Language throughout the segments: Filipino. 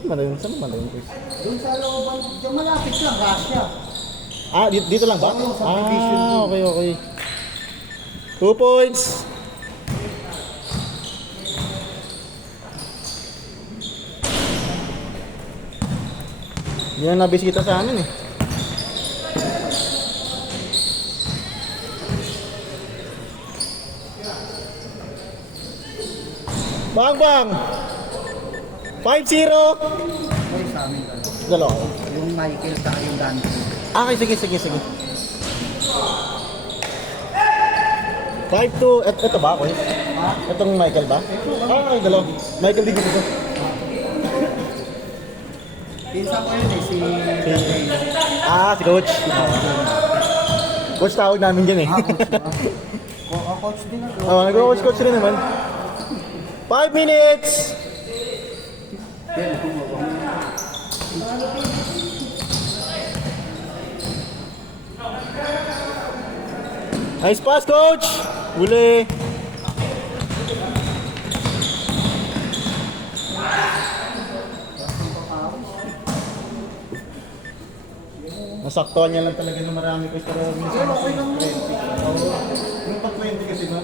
Saan naman rin, Chris? Doon sa looban, diyan malapit lang, Russia. Ah, dito lang ba? Oo, sa division Ah, doon. okay. 2 points. Yan na bisita sa amin eh. Bang bang. 5-0. Oy, sa amin. Dalawa. Yung Michael sa yung Dante. Okay, sige. 5-2. Ito ba ako eh? Ha? Itong Michael ba? Ah, okay, dalawa. Michael din dito. Pinsa ko yun eh, si Si Coach. Coach tawag namin dyan eh. Coach din ako. Oh, nag-coach rin naman. 5 minutes! Nice pass, Coach! Huli! Nasaktuhan niya lang talaga ng marami ko pero minsan Okay lang mo. yung pag 20 kasi ano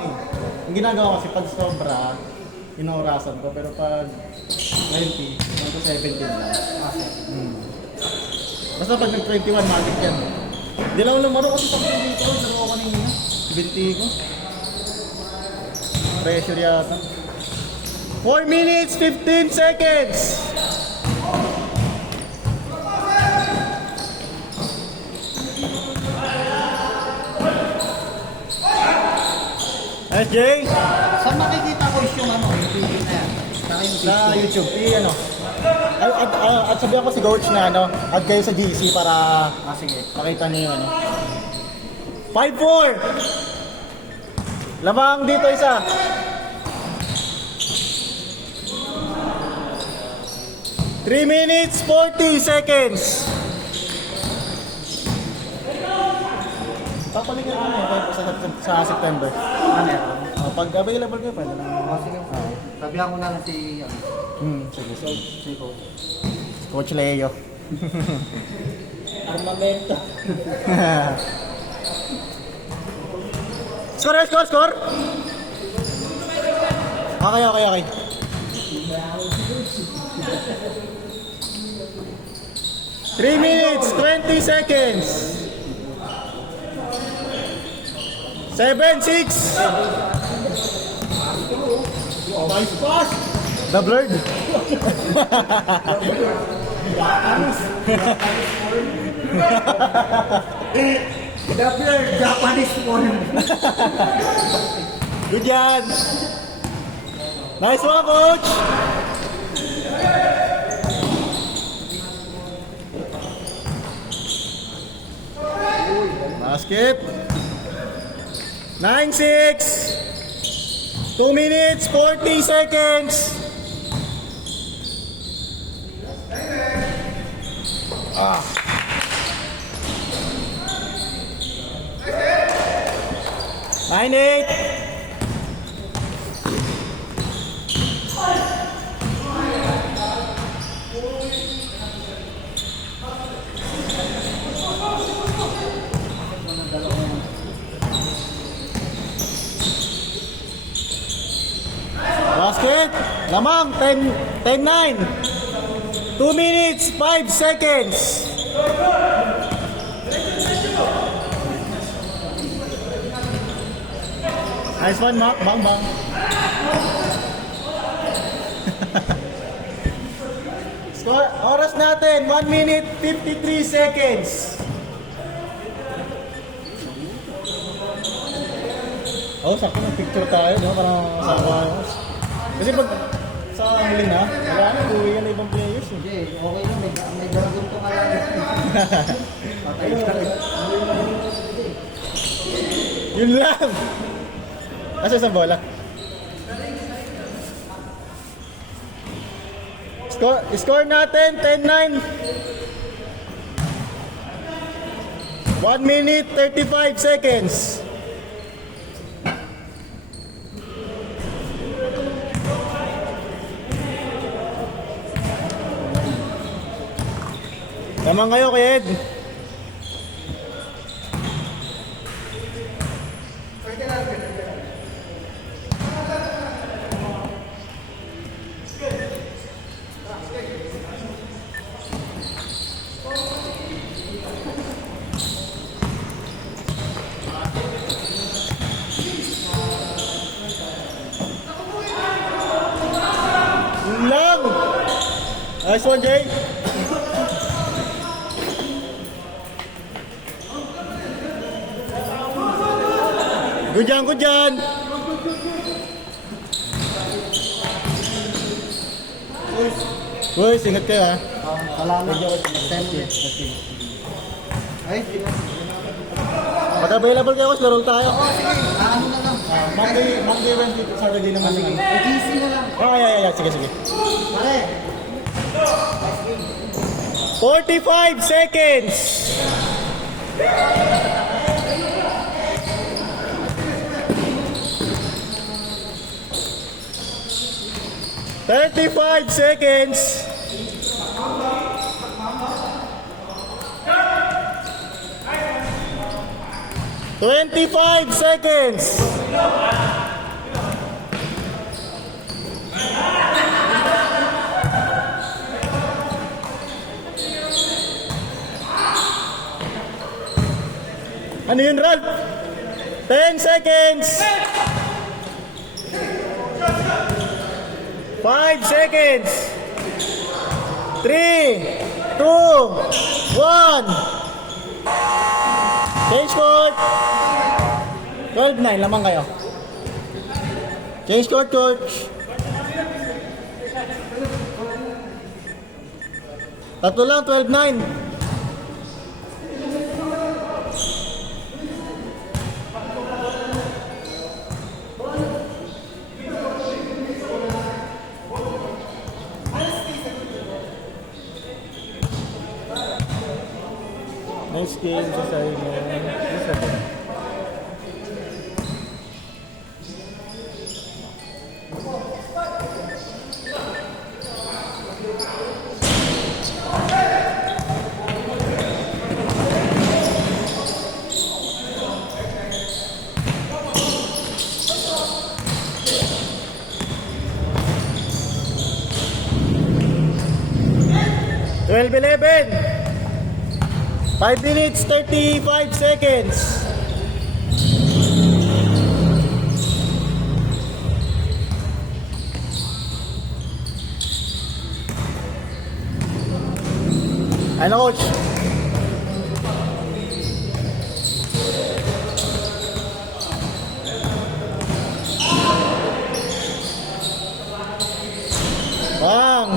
eh. Yung ginagawa kasi pag sobra, inaurasan ko pero pag 20, hanggang 17 lang. Basta pag nag-21, magic yan. Hindi lang ako lumaro kasi pag dito, laro ako kanina. 20 ko. Pressure yata. 4 minutes, 15 seconds! Nice, Jay! Saan makikita ko yung ano, yung video na yan? Saka yung Sa YouTube, ano. At sabihan ko si Coach na ano, add kayo sa GC para Ah, sige. makita niyo yung ano. 5-4! Lamang dito isa. Three minutes, 40 seconds. Papalikin ko na sa September. Ah, meron. Pag available kayo, pwede lang. Ah, sige. Sabihan ko na lang si, Sige. si Coach. Coach Leo. Armamento. Score! Okay. 3 minutes, 20 seconds. 7-6. Nice pass! The Blurred. Japanese porn. Good yan. Nice one, Coach. Basket. 9-6. 2 minutes, 40 seconds. Ah. Nine, 8. Basket. Lamang. 10-9. 2 minutes, 5 seconds. Nice one, Mark. Bang. Score, oras natin, 1 minute, 53 seconds. Oh, sakto ng picture tayo, no? Para masama. Kasi pag sa huli na, wala na, uwi yan na ibang players. Eh. Hindi, okay lang. May dragon to ka lang. Patay ka rin. Yun lang! Asa sa bola? Score natin, 10-9. 1 minute, 35 seconds. Tamang kayo, Kuya Ed. Yun lang. Nice one, Jay. Good dyan, good dyan. Boys, ingat kayo ha. Salamat. Thank you. Ay, Pag available kayo, laro tayo. sige. Ano na lang. Monday, Wednesday, Saturday naman naman. GC na lang. Oh, yeah. Sige. Pare. 45 seconds. "35 seconds. "25 seconds. Ano yun, Ralph? 10 seconds. 5 seconds. 3, 2, 1. Change court. 12-9, lamang kayo. Change court, coach. Tatlo lang, 12-9. Nice game sa side mo. Isa ba? Twelve 11. 5 minutes, 35 seconds. Ano, coach? Bang!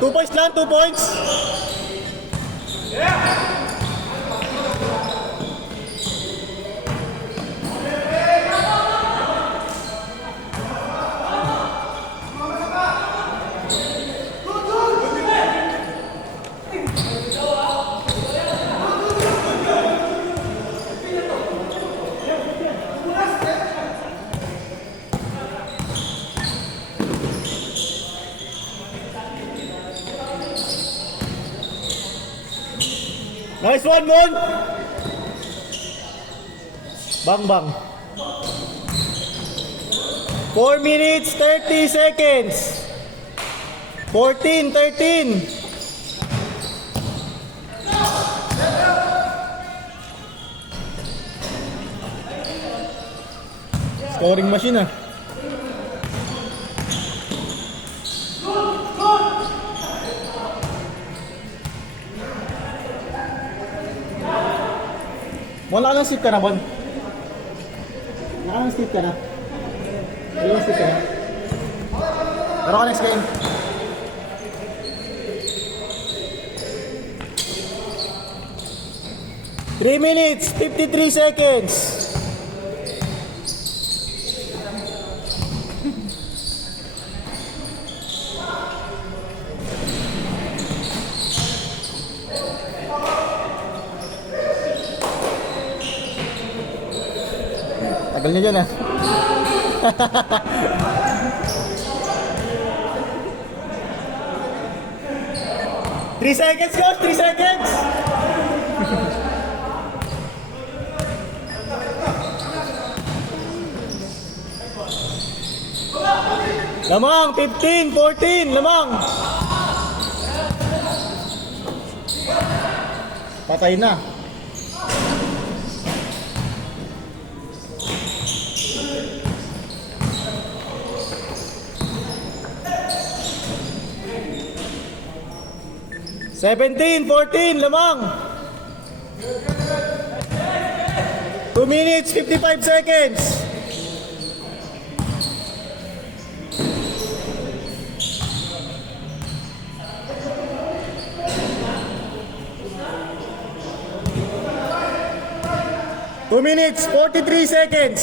2 points lang, 2 points. Nice one, Mon! Bang. 4 minutes, 30 seconds. 14, 13. Scoring machine ah. Bon, naka ng sleep ka na, Bon? Naka ng sleep ka na? Naka ng sleep ka na? Pero ka next game. Three minutes, 53 seconds. Tagal niya dyan ah. 3 seconds, coach! 3 seconds! Lamang, 15, 14, lamang. Patay na. Seventeen, 14, lamang. 2 minutes, 55 seconds. Two minutes, 43 seconds.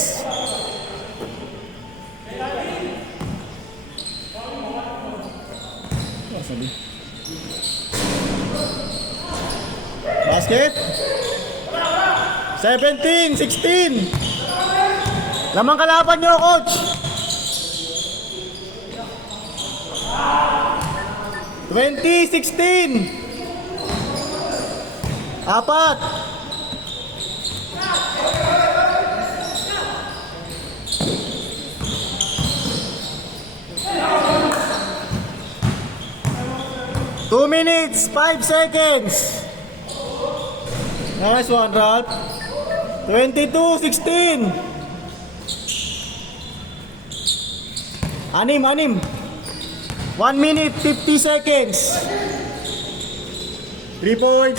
Basket. 17, 16. Lamang kalaban nyo, coach. 20, 16. Apat. Two minutes, 5 seconds. Nice one, Ralph. 22, 16. Anim. 1 minute, 50 seconds. 3 points.